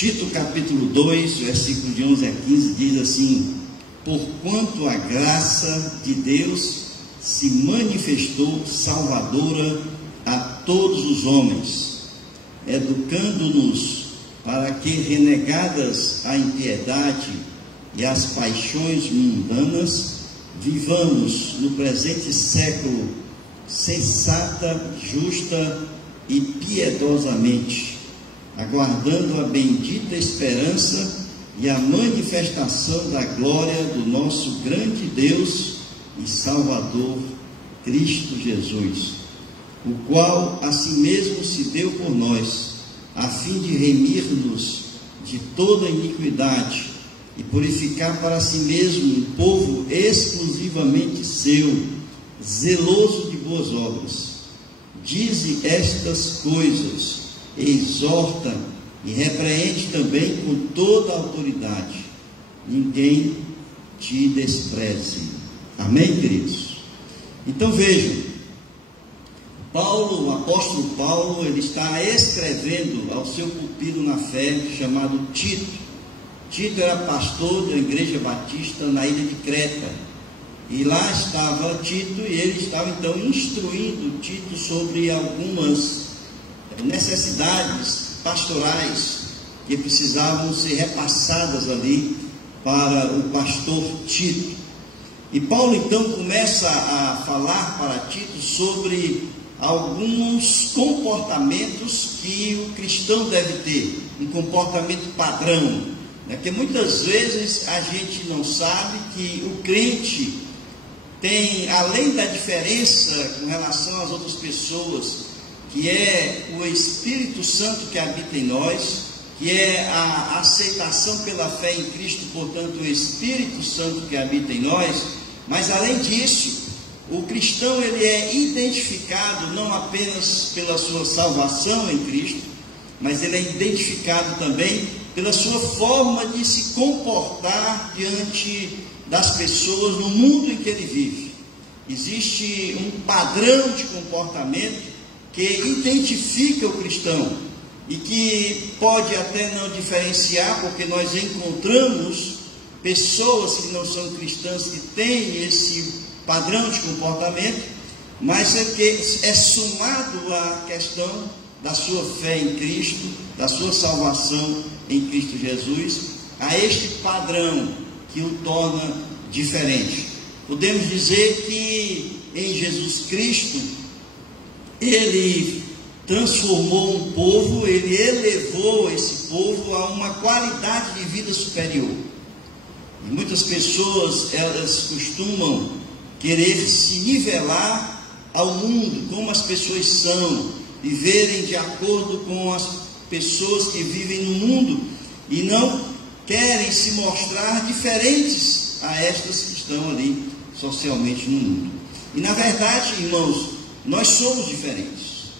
Tito capítulo 2, versículo de 11 a 15 diz assim: porquanto a graça de Deus se manifestou salvadora a todos os homens, educando-nos para que, renegadas a impiedade e as paixões mundanas, vivamos no presente século sensata, justa e piedosamente, aguardando a bendita esperança e a manifestação da glória do nosso grande Deus e Salvador, Cristo Jesus, o qual a si mesmo se deu por nós, a fim de remir-nos de toda iniquidade e purificar para si mesmo um povo exclusivamente seu, zeloso de boas obras. Dize estas coisas, exorta e repreende também com toda a autoridade. Ninguém te despreze. Amém, queridos? Então vejam, Paulo, o apóstolo Paulo, ele está escrevendo ao seu pupilo na fé, chamado Tito. Tito era pastor da igreja batista na ilha de Creta, e lá estava Tito, e ele estava então instruindo Tito sobre algumas necessidades pastorais que precisavam ser repassadas ali para o pastor Tito. E Paulo então começa a falar para Tito sobre alguns comportamentos que o cristão deve ter, um comportamento padrão, né? Que muitas vezes a gente não sabe que o crente tem, além da diferença com relação às outras pessoas, que é o Espírito Santo que habita em nós, que é a aceitação pela fé em Cristo, portanto o Espírito Santo que habita em nós, mas além disso, o cristão ele é identificado não apenas pela sua salvação em Cristo, mas ele é identificado também pela sua forma de se comportar diante das pessoas no mundo em que ele vive. Existe um padrão de comportamento que identifica o cristão e que pode até não diferenciar, porque nós encontramos pessoas que não são cristãs que têm esse padrão de comportamento, mas é que é somado à questão da sua fé em Cristo, da sua salvação em Cristo Jesus, a este padrão que o torna diferente. Podemos dizer que em Jesus Cristo ele transformou um povo, ele elevou esse povo a uma qualidade de vida superior. E muitas pessoas, elas costumam querer se nivelar ao mundo, como as pessoas são, viverem de acordo com as pessoas que vivem no mundo, e não querem se mostrar diferentes a estas que estão ali socialmente no mundo. E na verdade, irmãos, nós somos diferentes.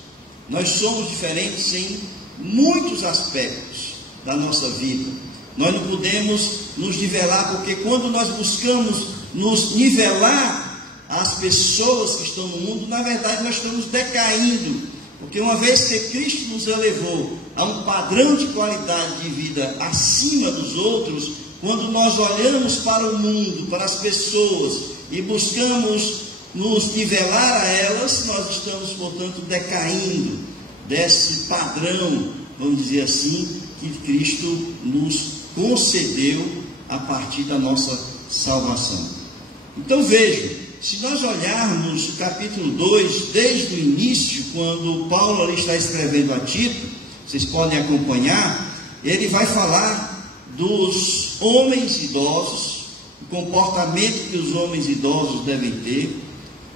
Nós somos diferentes em muitos aspectos da nossa vida. Nós não podemos nos nivelar, porque quando nós buscamos nos nivelar às pessoas que estão no mundo, na verdade nós estamos decaindo, porque uma vez que Cristo nos elevou a um padrão de qualidade de vida acima dos outros, quando nós olhamos para o mundo, para as pessoas e buscamos nos nivelar a elas, nós estamos, portanto, decaindo desse padrão, vamos dizer assim, que Cristo nos concedeu a partir da nossa salvação. Então vejam, se nós olharmos o capítulo 2, desde o início, quando Paulo ali está escrevendo a Tito, vocês podem acompanhar, ele vai falar dos homens idosos, o comportamento que os homens idosos devem ter,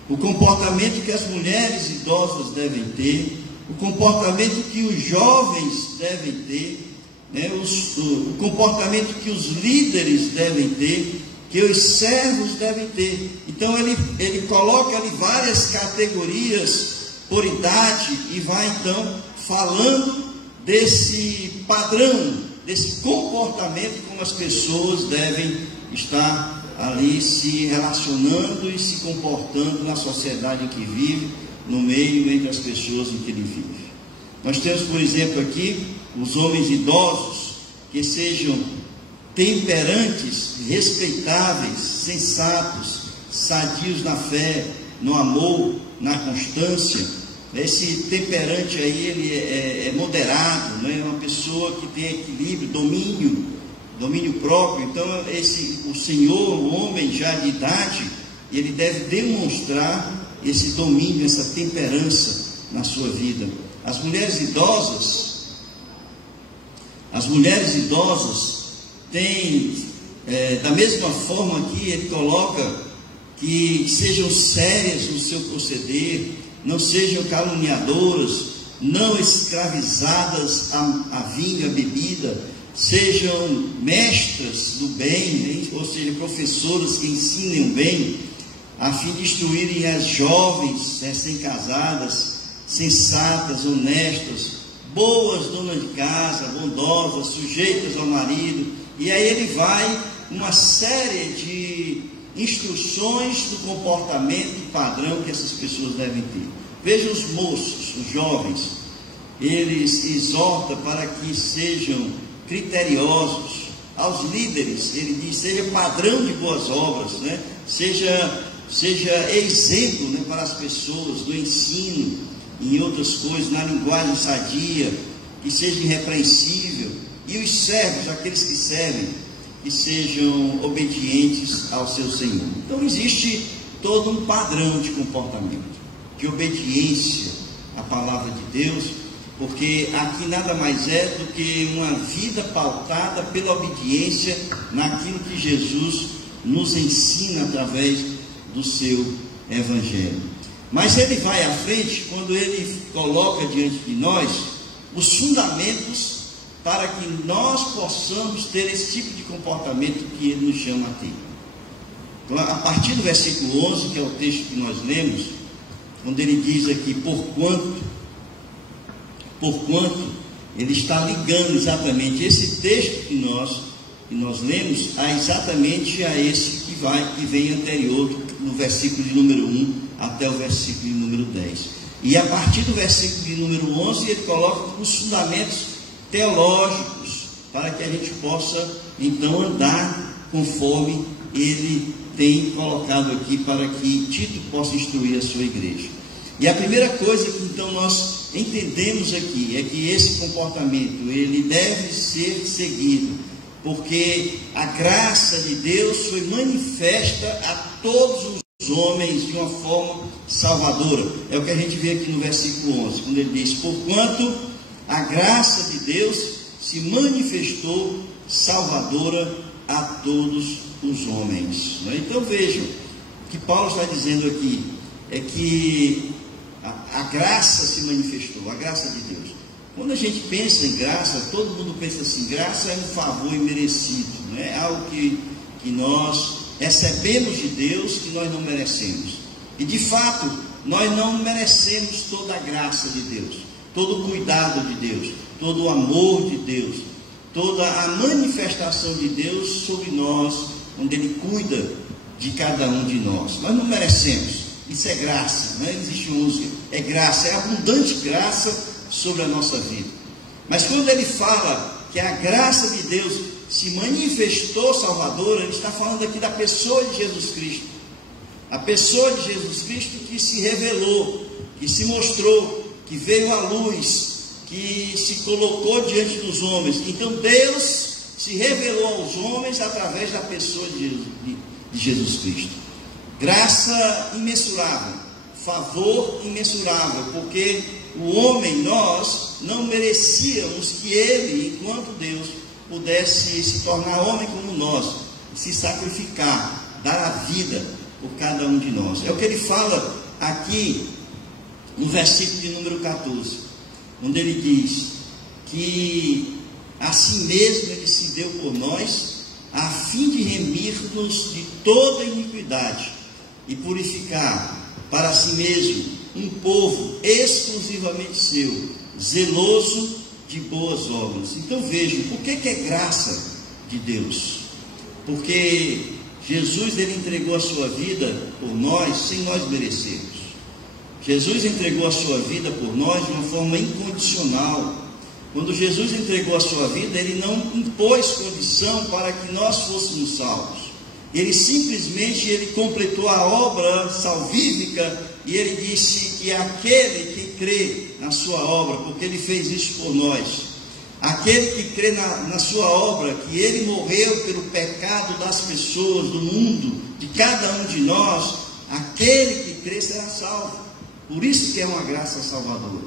o comportamento que as mulheres idosas devem ter, o comportamento que os jovens devem ter, né? O comportamento que os líderes devem ter, que os servos devem ter. Então ele coloca ali várias categorias por idade e vai então falando desse padrão, desse comportamento, como as pessoas devem estar ali se relacionando e se comportando na sociedade em que vive, no meio entre as pessoas em que ele vive. Nós temos, por exemplo, aqui os homens idosos, que sejam temperantes, respeitáveis, sensatos, sadios na fé, no amor, na constância. Esse temperante aí, ele é moderado, né? É uma pessoa que tem equilíbrio, domínio próprio. Então, o senhor, o homem já de idade, ele deve demonstrar esse domínio, essa temperança na sua vida. As mulheres idosas têm, da mesma forma que ele coloca, que sejam sérias no seu proceder, não sejam caluniadoras, não escravizadas a vinho, a bebida, sejam mestras do bem, ou seja, professoras que ensinem o bem, a fim de instruírem as jovens recém-casadas, sensatas, honestas, boas donas de casa, bondosas, sujeitas ao marido. E aí ele vai uma série de instruções do comportamento padrão que essas pessoas devem ter. Veja os moços, os jovens, eles exortam para que sejam criteriosos. Aos líderes, ele diz, seja padrão de boas obras, né? seja exemplo, né, para as pessoas do ensino, em outras coisas, na linguagem sadia, que seja irrepreensível. E os servos, aqueles que servem, que sejam obedientes ao seu Senhor. Então existe todo um padrão de comportamento, de obediência à palavra de Deus, porque aqui nada mais é do que uma vida pautada pela obediência naquilo que Jesus nos ensina através do seu Evangelho. Mas ele vai à frente quando ele coloca diante de nós os fundamentos para que nós possamos ter esse tipo de comportamento que ele nos chama a ter. Então, a partir do versículo 11, que é o texto que nós lemos, quando ele diz aqui, porquanto, ele está ligando exatamente esse texto que nós lemos exatamente a esse que vem anterior, no versículo de número 1 até o versículo de número 10. E a partir do versículo de número 11, ele coloca os fundamentos teológicos, para que a gente possa então andar conforme ele tem colocado aqui, para que Tito possa instruir a sua igreja. E a primeira coisa que então nós entendemos aqui é que esse comportamento ele deve ser seguido, porque a graça de Deus foi manifesta a todos os homens de uma forma salvadora. É o que a gente vê aqui no versículo 11, quando ele diz, porquanto a graça de Deus se manifestou salvadora a todos os homens. Então vejam, o que Paulo está dizendo aqui é que a graça se manifestou, a graça de Deus. Quando a gente pensa em graça, todo mundo pensa assim, graça é um favor imerecido, não é algo que nós recebemos de Deus que nós não merecemos. E de fato, nós não merecemos toda a graça de Deus, todo o cuidado de Deus, todo o amor de Deus, toda a manifestação de Deus sobre nós, onde Ele cuida de cada um de nós. Nós não merecemos, isso é graça, não existe uso, é graça, é abundante graça sobre a nossa vida. Mas quando ele fala que a graça de Deus se manifestou salvadora, ele está falando aqui da pessoa de Jesus Cristo, a pessoa de Jesus Cristo que se revelou, que se mostrou, que veio à luz, que se colocou diante dos homens. Então Deus se revelou aos homens através da pessoa de Jesus Cristo. Graça imensurável, favor imensurável, porque o homem, nós não merecíamos que ele, enquanto Deus, pudesse se tornar homem como nós, se sacrificar, dar a vida por cada um de nós. É o que ele fala aqui no versículo de número 14, onde ele diz que assim mesmo ele se deu por nós, a fim de remir-nos de toda iniquidade e purificar para si mesmo um povo exclusivamente seu, zeloso de boas obras. Então vejam, por que é graça de Deus? Porque Jesus ele entregou a sua vida por nós sem nós merecermos. Jesus entregou a sua vida por nós de uma forma incondicional. Quando Jesus entregou a sua vida, Ele não impôs condição para que nós fôssemos salvos. Ele simplesmente completou a obra salvífica, e Ele disse que aquele que crê na sua obra, porque Ele fez isso por nós, aquele que crê na sua obra, que Ele morreu pelo pecado das pessoas, do mundo, de cada um de nós, aquele que crê será salvo. Por isso que é uma graça salvadora.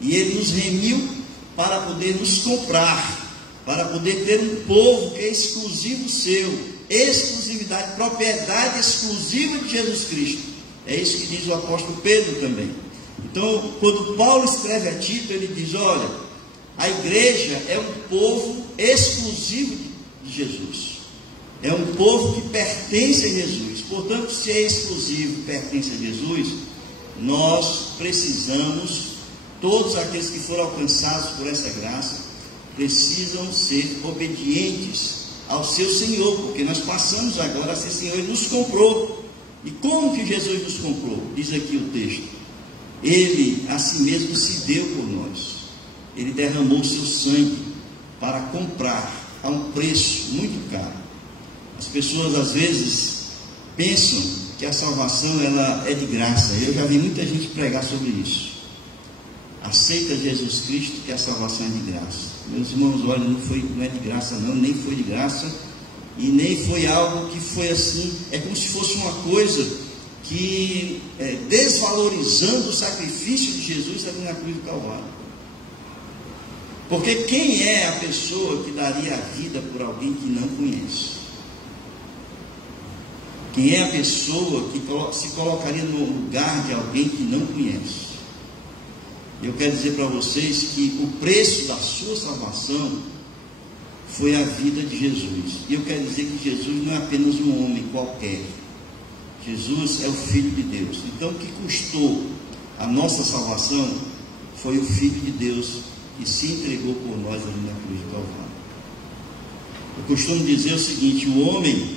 E Ele nos remiu para poder nos comprar, para poder ter um povo que é exclusivo seu, exclusividade, propriedade exclusiva de Jesus Cristo. É isso que diz o apóstolo Pedro também. Então, quando Paulo escreve a Tito, ele diz: olha, a igreja é um povo exclusivo de Jesus, é um povo que pertence a Jesus. Portanto, se é exclusivo, pertence a Jesus, nós precisamos, todos aqueles que foram alcançados por essa graça, precisam ser obedientes ao seu Senhor, porque nós passamos agora a ser Senhor. Ele nos comprou. E como que Jesus nos comprou? Diz aqui o texto: Ele a si mesmo se deu por nós. Ele derramou o seu sangue para comprar a um preço muito caro. As pessoas às vezes pensam que a salvação ela é de graça. Eu já vi muita gente pregar sobre isso. Aceita Jesus Cristo, que a salvação é de graça. Meus irmãos, olha, não é de graça não, nem foi de graça, e nem foi algo que foi assim, é como se fosse uma coisa que, desvalorizando o sacrifício de Jesus ali na cruz do Calvário. Porque quem é a pessoa que daria a vida por alguém que não conhece? Quem é a pessoa que se colocaria no lugar de alguém que não conhece? Eu quero dizer para vocês que o preço da sua salvação foi a vida de Jesus. E eu quero dizer que Jesus não é apenas um homem qualquer. Jesus é o Filho de Deus. Então, o que custou a nossa salvação foi o Filho de Deus que se entregou por nós ali na cruz do Calvário. Eu costumo dizer o seguinte: o homem,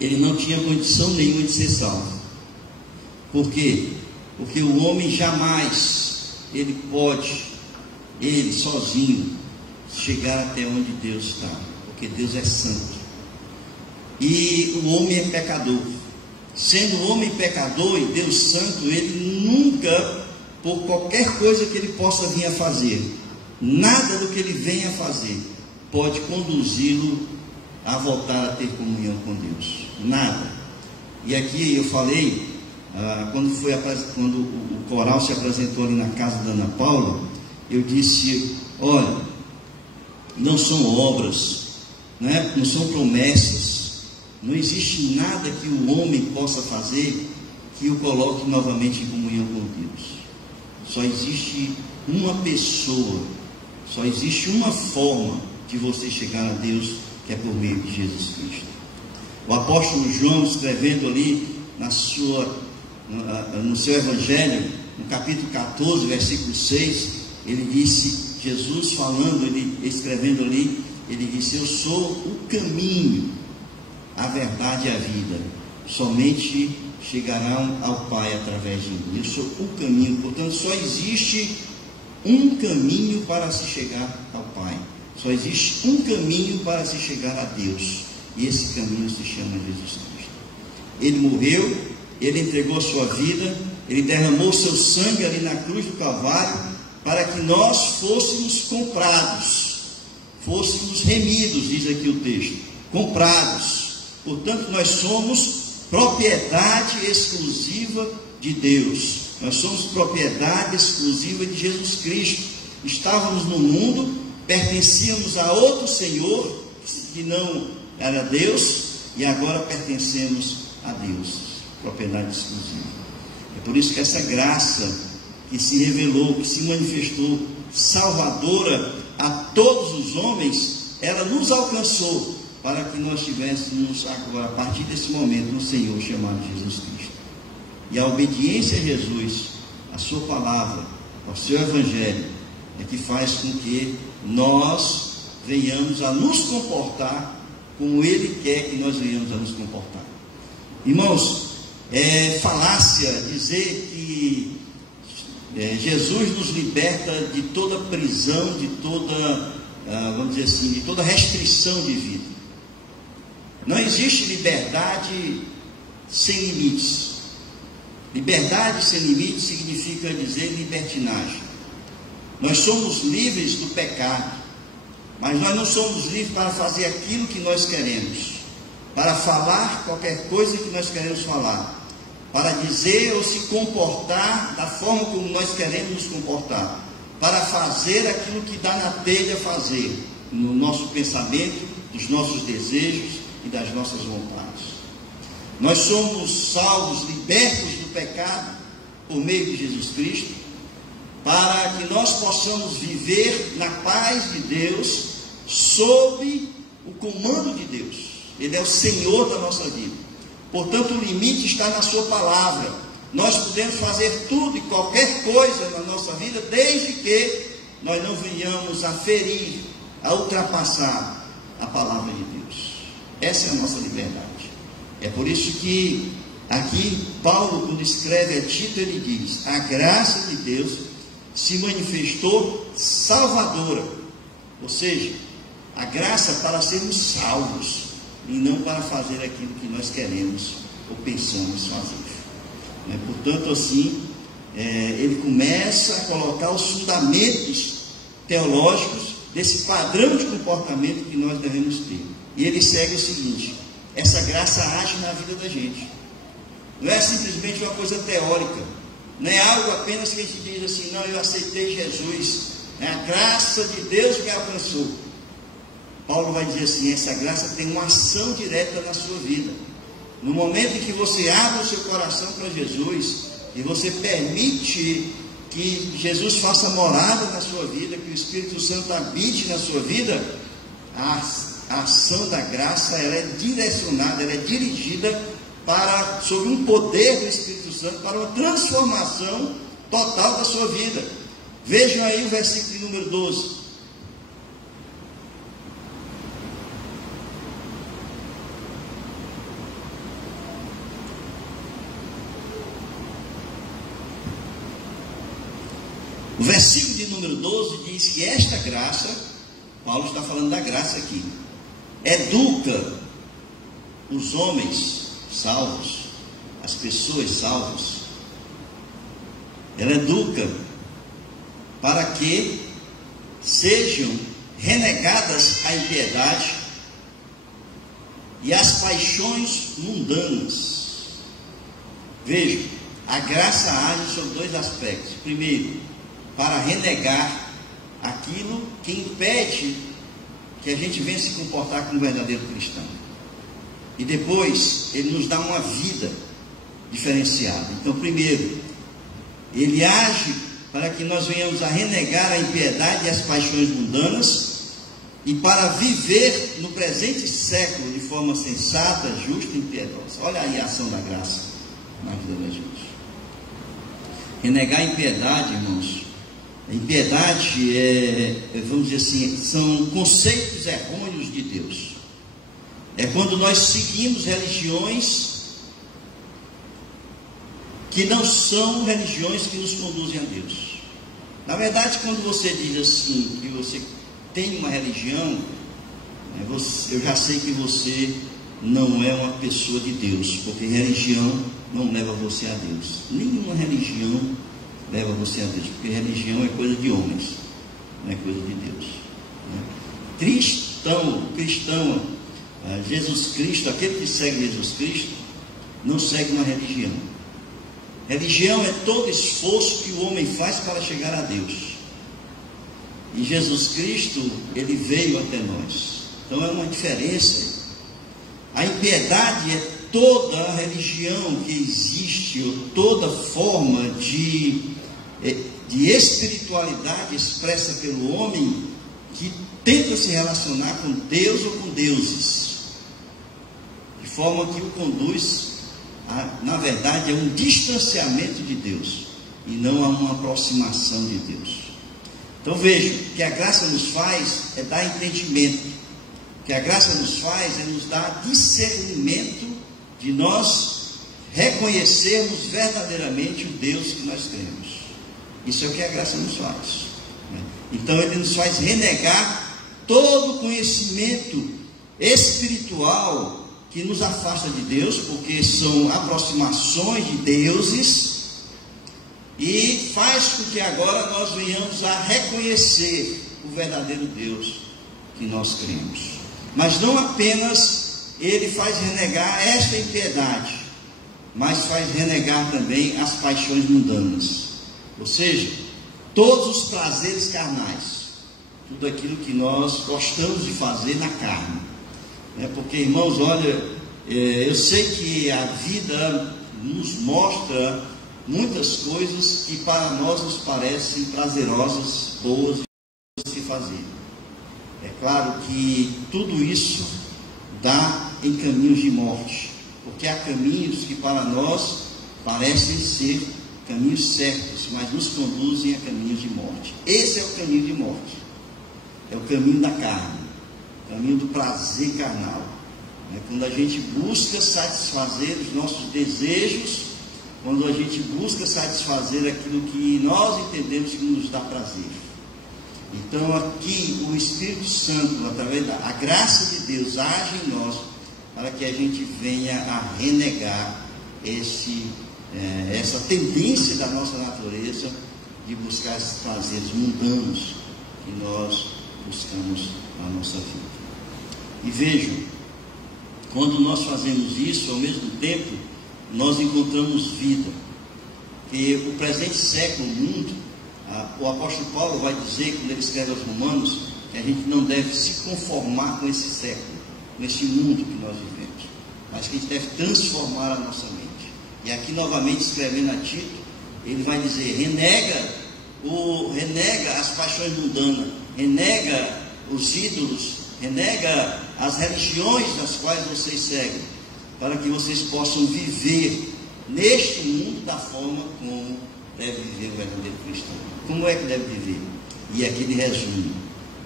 ele não tinha condição nenhuma de ser salvo. Por quê? Porque o homem jamais ele pode, ele sozinho, chegar até onde Deus está, porque Deus é santo. E o homem é pecador. Sendo o homem pecador e Deus santo, ele nunca, por qualquer coisa que ele possa vir a fazer, nada do que ele venha a fazer pode conduzi-lo a voltar a ter comunhão com Deus. Nada. E aqui eu falei, quando o coral se apresentou ali na casa da Ana Paula, eu disse: olha, não são obras, né? Não são promessas, não existe nada que o homem possa fazer que o coloque novamente em comunhão com Deus. Só existe uma pessoa, só existe uma forma de você chegar a Deus, que é por meio de Jesus Cristo. O apóstolo João, escrevendo ali no seu Evangelho, no capítulo 14, versículo 6, ele disse, Jesus falando, ele escrevendo ali, ele disse: eu sou o caminho, a verdade e a vida, somente chegarão ao Pai através de mim. Eu sou o caminho. Portanto, só existe um caminho para se chegar ao Pai, só existe um caminho para se chegar a Deus, e esse caminho se chama Jesus Cristo. Ele morreu, ele entregou a sua vida, ele derramou seu sangue ali na cruz do Calvário, para que nós fôssemos comprados, fôssemos remidos, diz aqui o texto, comprados. Portanto, nós somos propriedade exclusiva de Deus, nós somos propriedade exclusiva de Jesus Cristo. Estávamos no mundo, pertencíamos a outro Senhor, que não era Deus, e agora pertencemos a Deus, propriedade exclusiva. É por isso que essa graça que se revelou, que se manifestou, salvadora a todos os homens, ela nos alcançou, para que nós tivéssemos agora, a partir desse momento, um Senhor chamado Jesus Cristo. E a obediência a Jesus, a sua palavra, ao seu Evangelho, é que faz com que nós venhamos a nos comportar como Ele quer que nós venhamos a nos comportar. Irmãos, é falácia dizer que Jesus nos liberta de toda prisão, de toda, vamos dizer assim, de toda restrição de vida. Não existe liberdade sem limites. Liberdade sem limites significa dizer libertinagem. Nós somos livres do pecado, mas nós não somos livres para fazer aquilo que nós queremos, para falar qualquer coisa que nós queremos falar, para dizer ou se comportar da forma como nós queremos nos comportar, para fazer aquilo que dá na telha fazer, no nosso pensamento, dos nossos desejos e das nossas vontades. Nós somos salvos, libertos do pecado por meio de Jesus Cristo, para que nós possamos viver na paz de Deus, sob o comando de Deus. Ele é o Senhor da nossa vida. Portanto, o limite está na sua palavra. Nós podemos fazer tudo e qualquer coisa na nossa vida, desde que nós não venhamos a ferir, a ultrapassar a palavra de Deus. Essa é a nossa liberdade. É por isso que aqui Paulo, quando escreve a Tito, ele diz: a graça de Deus se manifestou salvadora. Ou seja, a graça para sermos salvos, e não para fazer aquilo que nós queremos ou pensamos fazer. Portanto, assim, ele começa a colocar os fundamentos teológicos desse padrão de comportamento que nós devemos ter. E ele segue o seguinte: essa graça age na vida da gente. Não é simplesmente uma coisa teórica, não é algo apenas que a gente diz assim: não, eu aceitei Jesus, a graça de Deus me alcançou. Paulo vai dizer assim: essa graça tem uma ação direta na sua vida. No momento em que você abre o seu coração para Jesus, e você permite que Jesus faça morada na sua vida, que o Espírito Santo habite na sua vida, a ação da graça, ela é direcionada, ela é dirigida sob um poder do Espírito Santo, para uma transformação total da sua vida. Vejam aí o versículo de número 12. O versículo de número 12 diz que esta graça, Paulo está falando da graça aqui, educa os homens salvos, as pessoas salvas. Ela educa para que sejam renegadas a impiedade e as paixões mundanas. Vejam, a graça age sobre dois aspectos. Primeiro, para renegar aquilo que impede que a gente venha se comportar como um verdadeiro cristão. E depois, ele nos dá uma vida diferenciada. Então, primeiro, ele age para que nós venhamos a renegar a impiedade e as paixões mundanas, e para viver no presente século de forma sensata, justa e piedosa. Olha aí a ação da graça na vida da gente. Renegar a impiedade, irmãos. A impiedade vamos dizer assim, são conceitos errôneos de Deus. É quando nós seguimos religiões que não são religiões que nos conduzem a Deus. Na verdade, quando você diz assim, que você tem uma religião, eu já sei que você não é uma pessoa de Deus, porque religião não leva você a Deus. Nenhuma religião leva você a Deus, porque religião é coisa de homens, não é coisa de Deus. Cristão, Jesus Cristo, aquele que segue Jesus Cristo, não segue uma religião. Religião é todo esforço que o homem faz para chegar a Deus. E Jesus Cristo, ele veio até nós. Então é uma diferença. A impiedade é toda a religião que existe, ou toda forma de espiritualidade expressa pelo homem, que tenta se relacionar com Deus ou com deuses, de forma que o conduz na verdade, é um distanciamento de Deus, e não a uma aproximação de Deus. Então vejam, o que a graça nos faz é dar entendimento, o que a graça nos faz é nos dar discernimento de nós reconhecermos verdadeiramente o Deus que nós cremos. Isso é o que a graça nos faz, né? Então ele nos faz renegar todo o conhecimento espiritual que nos afasta de Deus, porque são aproximações de deuses, e faz com que agora nós venhamos a reconhecer o verdadeiro Deus que nós cremos. Mas não apenas ele faz renegar esta impiedade, mas faz renegar também as paixões mundanas, ou seja, todos os prazeres carnais, tudo aquilo que nós gostamos de fazer na carne, né? Porque, irmãos, olha, eu sei que a vida nos mostra muitas coisas que para nós nos parecem prazerosas, boas de se fazer. É claro que tudo isso dá em caminhos de morte, porque há caminhos que para nós parecem ser caminhos certos, mas nos conduzem a caminhos de morte. Esse é o caminho de morte, é o caminho da carne, o caminho do prazer carnal, né? Quando a gente busca satisfazer os nossos desejos, quando a gente busca satisfazer aquilo que nós entendemos que nos dá prazer. Então aqui o Espírito Santo, através da graça de Deus, age em nós para que a gente venha a renegar essa tendência da nossa natureza de buscar esses prazeres mundanos que nós buscamos na nossa vida. E vejam, quando nós fazemos isso, ao mesmo tempo, nós encontramos vida. Porque o presente século, o mundo, o apóstolo Paulo vai dizer, quando ele escreve aos Romanos, que a gente não deve se conformar com esse século, com esse mundo que nós vivemos, mas que a gente deve transformar a nossa mente. E aqui novamente escrevendo a Tito, ele vai dizer, renega as paixões mundanas, renega os ídolos, renega as religiões das quais vocês seguem, para que vocês possam viver neste mundo da forma como deve viver o verdadeiro cristão. Como é que deve viver? E aqui ele resume,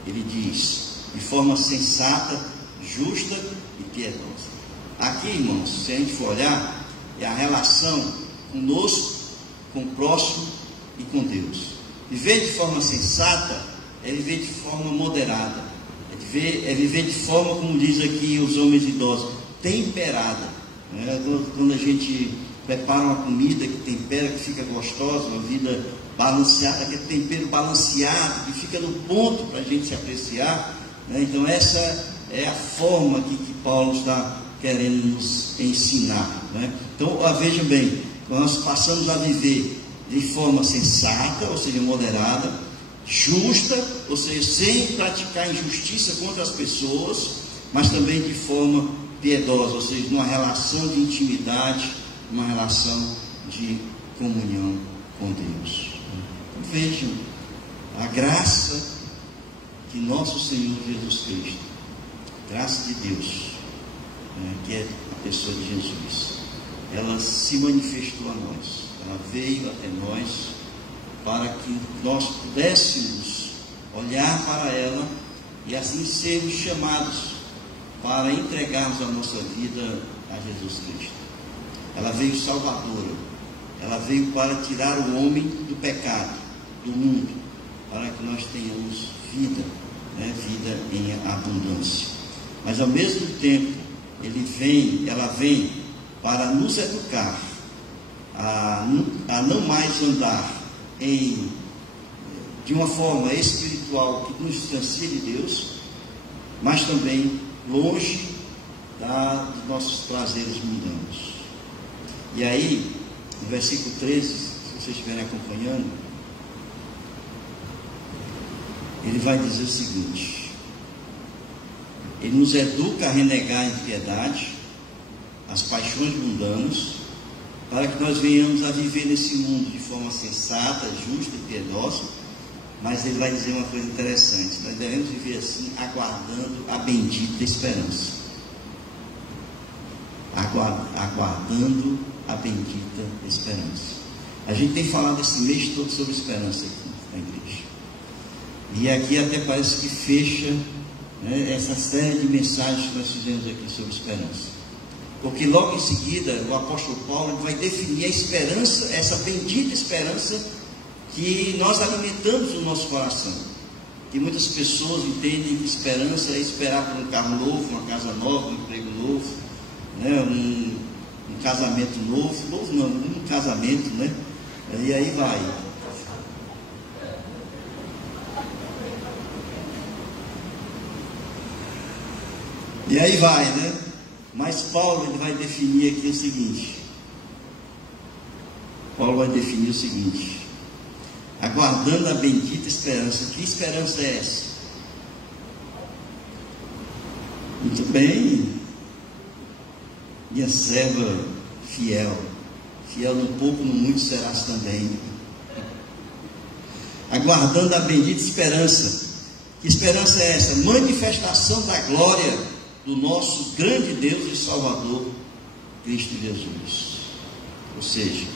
ele diz, de forma sensata, justa e piedosa. Aqui, irmãos, se a gente for olhar, é a relação conosco, com o próximo e com Deus. Viver de forma sensata é viver de forma moderada, é viver de forma, como diz aqui os homens idosos, temperada, né? Quando a gente prepara uma comida que tempera, que fica gostosa, uma vida balanceada, aquele tempero balanceado, que fica no ponto para a gente se apreciar, né? Então essa é a forma que Paulo está querendo nos ensinar, né? Então vejam bem, nós passamos a viver de forma sensata, ou seja, moderada, justa, ou seja, sem praticar injustiça contra as pessoas, mas também de forma piedosa, ou seja, numa relação de intimidade, uma relação de comunhão com Deus. Então, vejam a graça que nosso Senhor Jesus Cristo, graça de Deus, né, que é a pessoa de Jesus, ela se manifestou a nós, ela veio até nós para que nós pudéssemos olhar para ela e assim sermos chamados para entregarmos a nossa vida a Jesus Cristo. Ela veio salvadora, ela veio para tirar o homem do pecado, do mundo, para que nós tenhamos vida, né? Vida em abundância. Mas ao mesmo tempo, ela vem para nos educar a não mais andar de uma forma espiritual que nos distancia de Deus, mas também longe dos nossos prazeres mundanos. E aí, no versículo 13, se vocês estiverem acompanhando, ele vai dizer o seguinte: ele nos educa a renegar a impiedade, as paixões mundanas, para que nós venhamos a viver nesse mundo de forma sensata, justa e piedosa. Mas ele vai dizer uma coisa interessante: nós devemos viver assim, aguardando a bendita esperança. Aguardando a bendita esperança. A gente tem falado esse mês todo sobre esperança aqui na igreja, e aqui até parece que fecha, né, essa série de mensagens que nós fizemos aqui sobre esperança, porque logo em seguida o apóstolo Paulo vai definir a esperança, essa bendita esperança que nós alimentamos no nosso coração. Que muitas pessoas entendem que esperança é esperar por um carro novo, uma casa nova, um emprego novo, né? um casamento novo não, um casamento, né? E aí vai. E aí vai, né? Mas Paulo ele vai definir aqui o seguinte. Aguardando a bendita esperança. Que esperança é essa? Muito bem, minha serva fiel no pouco, no muito serás também. Aguardando a bendita esperança. Que esperança é essa? Manifestação da glória do nosso grande Deus e Salvador, Cristo Jesus. Ou seja,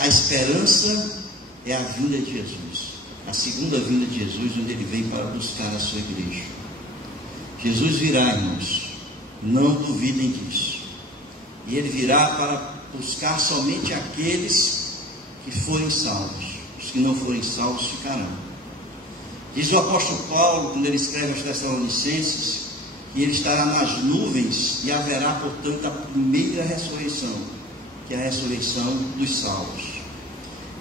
a esperança é a vinda de Jesus, a segunda vinda de Jesus, onde Ele vem para buscar a sua igreja. Jesus virá, irmãos, não duvidem disso. E Ele virá para buscar somente aqueles que forem salvos. Os que não forem salvos ficarão. Diz o apóstolo Paulo, quando ele escreve aos Tessalonicenses, que ele estará nas nuvens e haverá, portanto, a primeira ressurreição, que é a ressurreição dos salvos.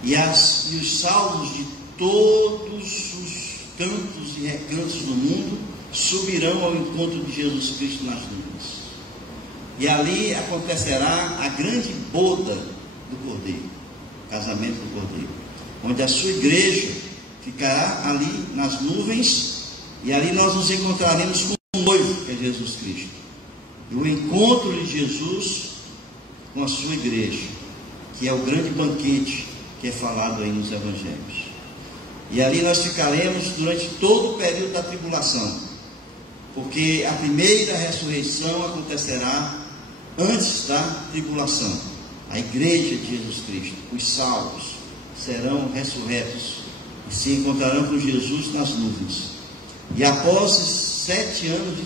E os salvos de todos os cantos e recantos do mundo subirão ao encontro de Jesus Cristo nas nuvens. E ali acontecerá a grande boda do Cordeiro, o casamento do Cordeiro, onde a sua igreja ficará ali nas nuvens, e ali nós nos encontraremos com o noivo, que é Jesus Cristo. E o encontro de Jesus com a sua igreja, que é o grande banquete que é falado aí nos evangelhos. E ali nós ficaremos durante todo o período da tribulação, porque a primeira ressurreição acontecerá antes da tribulação. A igreja de Jesus Cristo, os salvos, serão ressurretos e se encontrarão com Jesus nas nuvens. E após 7 anos de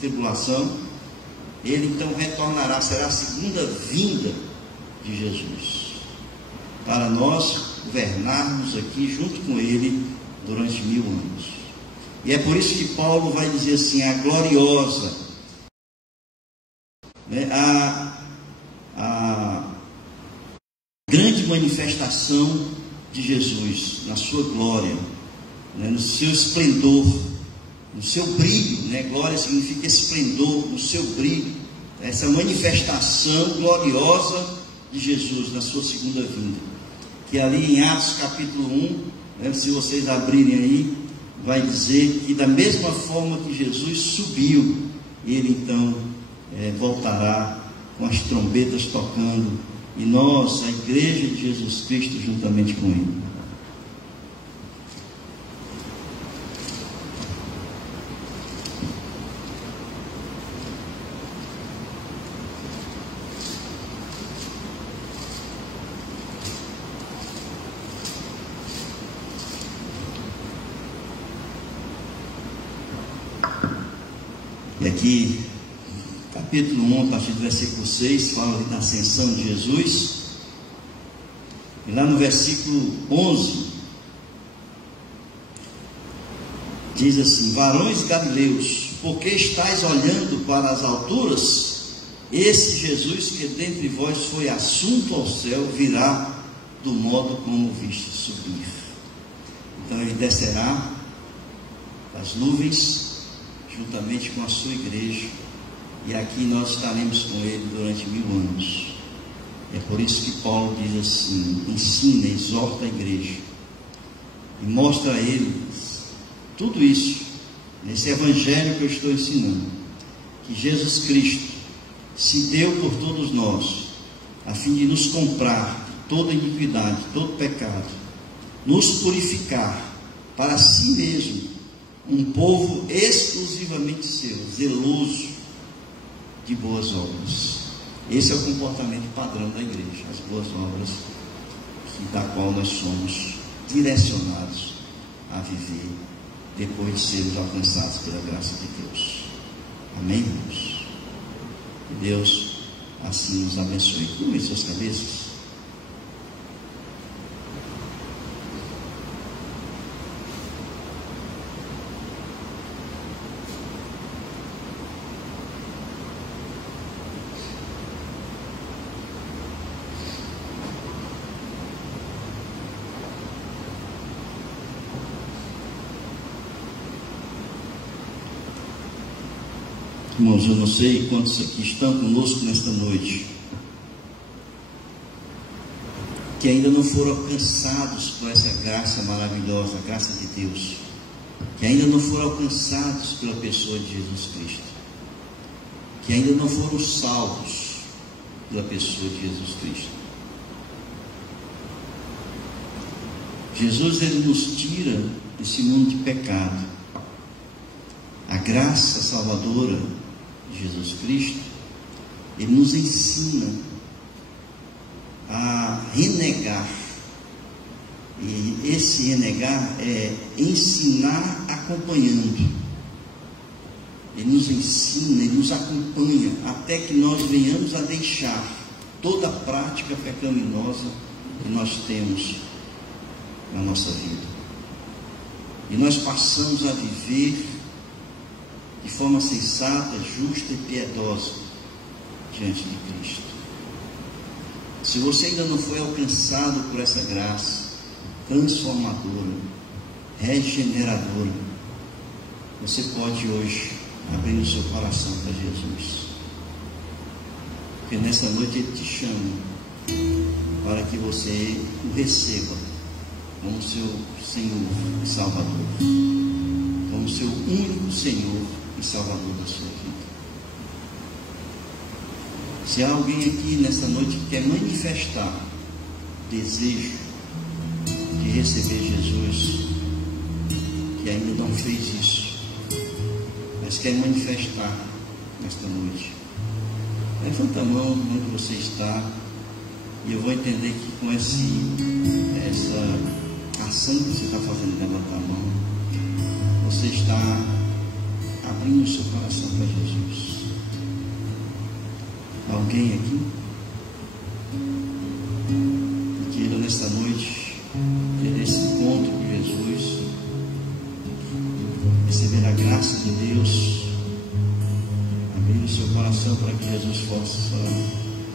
tribulação, Ele então retornará, será a segunda vinda de Jesus, para nós governarmos aqui junto com Ele durante 1000 anos. E é por isso que Paulo vai dizer assim, a gloriosa, né, a grande manifestação de Jesus, na sua glória, né, no seu esplendor, no seu brilho, né? Glória significa esplendor, no seu brilho, essa manifestação gloriosa de Jesus na sua segunda vinda, que ali em Atos capítulo 1, né, se vocês abrirem aí, vai dizer que da mesma forma que Jesus subiu, Ele então voltará com as trombetas tocando, e nós, a igreja de Jesus Cristo, juntamente com Ele. E aqui, capítulo 1, a partir do versículo 6, fala da ascensão de Jesus. E lá no versículo 11, diz assim: varões galileus, por que estáis olhando para as alturas? Esse Jesus que dentre vós foi assunto ao céu, virá do modo como viste subir. Então Ele descerá das nuvens, juntamente com a sua igreja, e aqui nós estaremos com Ele durante 1000 anos. É por isso que Paulo diz assim: ensina, exorta a igreja e mostra a eles tudo isso, nesse evangelho que eu estou ensinando, que Jesus Cristo se deu por todos nós, a fim de nos comprar de toda iniquidade, todo pecado, nos purificar para si mesmo, um povo exclusivamente seu, zeloso de boas obras. Esse é o comportamento padrão da igreja, as boas obras, da qual nós somos direcionados a viver depois de sermos alcançados pela graça de Deus. Amém, irmãos? Que Deus assim nos abençoe. Curvem suas cabeças. Irmãos, eu não sei quantos aqui estão conosco nesta noite que ainda não foram alcançados por essa graça maravilhosa, a graça de Deus, que ainda não foram alcançados pela pessoa de Jesus Cristo, que ainda não foram salvos pela pessoa de Jesus Cristo. Jesus, ele nos tira desse mundo de pecado. A graça salvadora de Jesus Cristo, ele nos ensina a renegar. E esse renegar é ensinar acompanhando. Ele nos ensina, ele nos acompanha até que nós venhamos a deixar toda a prática pecaminosa que nós temos na nossa vida. E nós passamos a viver de forma sensata, justa e piedosa diante de Cristo. Se você ainda não foi alcançado por essa graça transformadora, regeneradora, você pode hoje abrir o seu coração para Jesus, porque nessa noite Ele te chama para que você o receba como seu Senhor e Salvador, como seu único Senhor e Salvador da sua vida. Se há alguém aqui nessa noite que quer manifestar desejo de receber Jesus, que ainda não fez isso, mas quer manifestar nesta noite, levanta a mão onde você está, e eu vou entender que com essa ação que você está fazendo, levantar a mão, você está abrindo o seu coração para Jesus. Alguém aqui que queira nesta noite ter esse encontro com Jesus, receber a graça de Deus, abrir o seu coração para que Jesus possa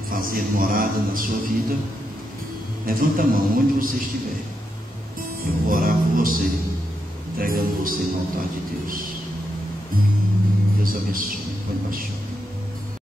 fazer morada na sua vida? Levanta a mão onde você estiver. Eu vou orar por você, entregando você no altar de Deus. Deus abençoe. Pode baixar.